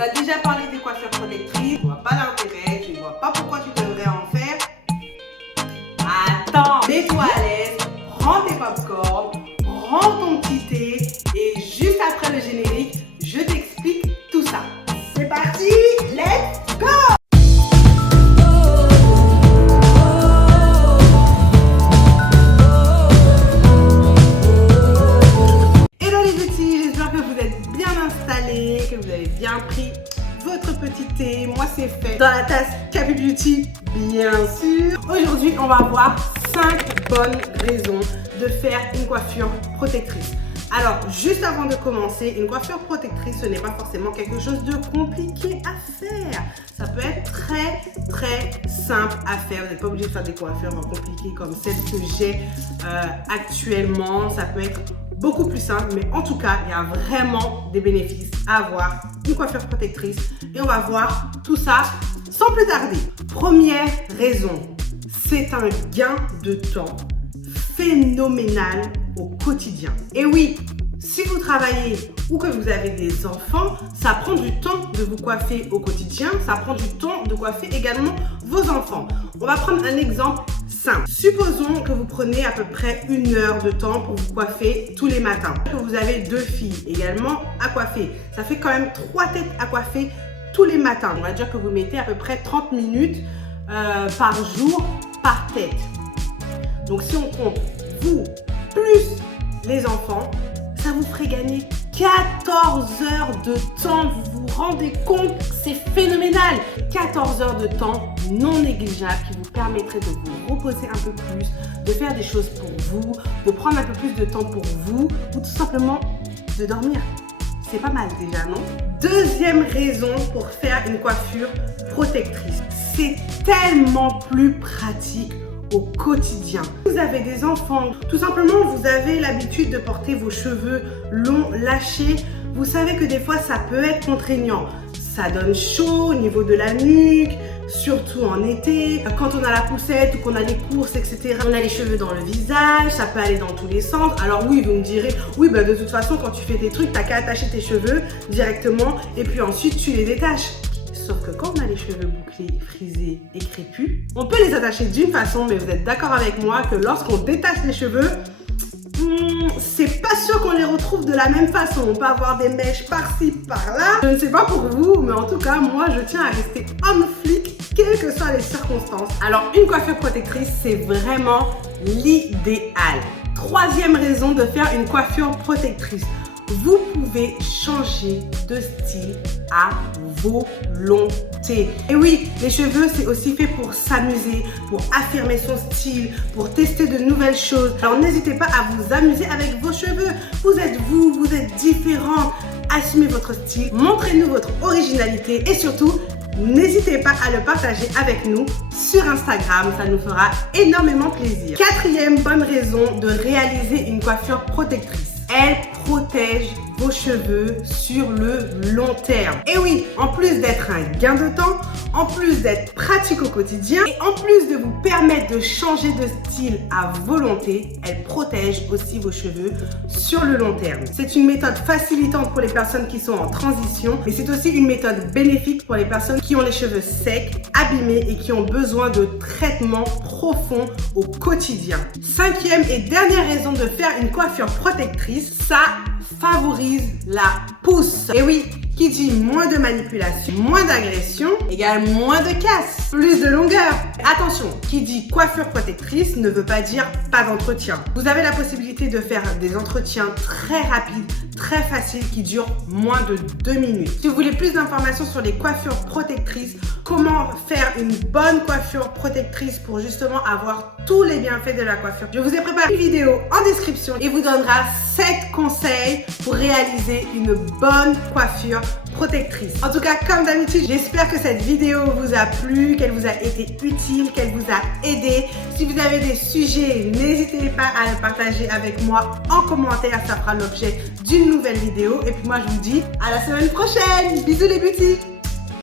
t'a déjà parlé des coiffures protectrices, tu vois pas l'intérêt, tu ne vois pas pourquoi tu devrais en faire. Attends, mets-toi à l'aise, prends tes popcorn, prends ton petit thé et juste après le générique, je t'explique tout ça. C'est parti, let's go! Que vous avez bien pris votre petit thé. Moi, c'est fait dans la tasse Capu Beauty, bien sûr. Aujourd'hui, on va voir 5 bonnes raisons de faire une coiffure protectrice. Alors, juste avant de commencer, une coiffure protectrice, ce n'est pas forcément quelque chose de compliqué à faire. Ça peut être très simple à faire. Vous n'êtes pas obligé de faire des coiffures compliquées comme celle que j'ai actuellement. Ça peut être beaucoup plus simple, mais en tout cas, il y a vraiment des bénéfices à avoir une coiffure protectrice. Et on va voir tout ça sans plus tarder. Première raison, c'est un gain de temps phénoménal au quotidien. Et oui, si vous travaillez ou que vous avez des enfants, ça prend du temps de vous coiffer au quotidien, ça prend du temps de coiffer également vos enfants. On va prendre un exemple simple. Supposons que vous prenez à peu près 1 heure de temps pour vous coiffer tous les matins. Que vous avez 2 filles également à coiffer. Ça fait quand même 3 têtes à coiffer tous les matins. On va dire que vous mettez à peu près 30 minutes par jour par tête. Donc si on compte vous plus les enfants, ça vous ferait gagner 14 heures de temps. Vous vous rendez compte? C'est phénoménal. 14 heures de temps non négligeable qui vous permettrait de vous reposer un peu plus, de faire des choses pour vous, de prendre un peu plus de temps pour vous ou tout simplement de dormir. C'est pas mal déjà, non? Deuxième raison pour faire une coiffure protectrice. C'est tellement plus pratique au quotidien. Vous avez des enfants, tout simplement vous avez l'habitude de porter vos cheveux longs, lâchés. Vous savez que des fois ça peut être contraignant. Ça donne chaud au niveau de la nuque, surtout en été. Quand on a la poussette ou qu'on a les courses, etc. On a les cheveux dans le visage, ça peut aller dans tous les sens. Alors oui, vous me direz, oui, bah de toute façon, quand tu fais tes trucs, t'as qu'à attacher tes cheveux directement et puis ensuite tu les détaches. Sauf que quand on a les cheveux bouclés, frisés et crépus, on peut les attacher d'une façon, mais vous êtes d'accord avec moi que lorsqu'on détache les cheveux, c'est pas sûr qu'on les retrouve de la même façon. On peut avoir des mèches par-ci, par-là. Je ne sais pas pour vous, mais en tout cas, moi, je tiens à rester homme flic, quelles que soient les circonstances. Alors, une coiffure protectrice, c'est vraiment l'idéal. Troisième raison de faire une coiffure protectrice. Vous pouvez changer de style à volonté. Et oui, les cheveux, c'est aussi fait pour s'amuser, pour affirmer son style, pour tester de nouvelles choses. Alors n'hésitez pas à vous amuser avec vos cheveux. Vous êtes vous, vous êtes différent. Assumez votre style, montrez-nous votre originalité et surtout, n'hésitez pas à le partager avec nous sur Instagram, ça nous fera énormément plaisir. Quatrième bonne raison de réaliser une coiffure protectrice. Elle protège vos cheveux sur le long terme. Et oui, en plus d'être un gain de temps, en plus d'être pratique au quotidien et en plus de vous permettre de changer de style à volonté, elle protège aussi vos cheveux sur le long terme. C'est une méthode facilitante pour les personnes qui sont en transition, mais c'est aussi une méthode bénéfique pour les personnes qui ont les cheveux secs, abîmés et qui ont besoin de traitements profonds au quotidien. Cinquième et dernière raison de faire une coiffure protectrice, ça favorise la pousse. Et oui, qui dit moins de manipulation, moins d'agression, égale moins de casse, plus de longueur. Attention, qui dit coiffure protectrice ne veut pas dire pas d'entretien. Vous avez la possibilité de faire des entretiens très rapides, très faciles, qui durent moins de 2 minutes. Si vous voulez plus d'informations sur les coiffures protectrices, comment faire une bonne coiffure protectrice pour justement avoir tous les bienfaits de la coiffure, je vous ai préparé une vidéo en description et vous donnera 7 conseils pour réaliser une bonne coiffure protectrice. En tout cas, comme d'habitude, j'espère que cette vidéo vous a plu, qu'elle vous a été utile, qu'elle vous a aidé. Si vous avez des sujets, n'hésitez pas à le partager avec moi en commentaire, ça fera l'objet d'une nouvelle vidéo. Et puis moi, je vous dis à la semaine prochaine. Bisous les beautés.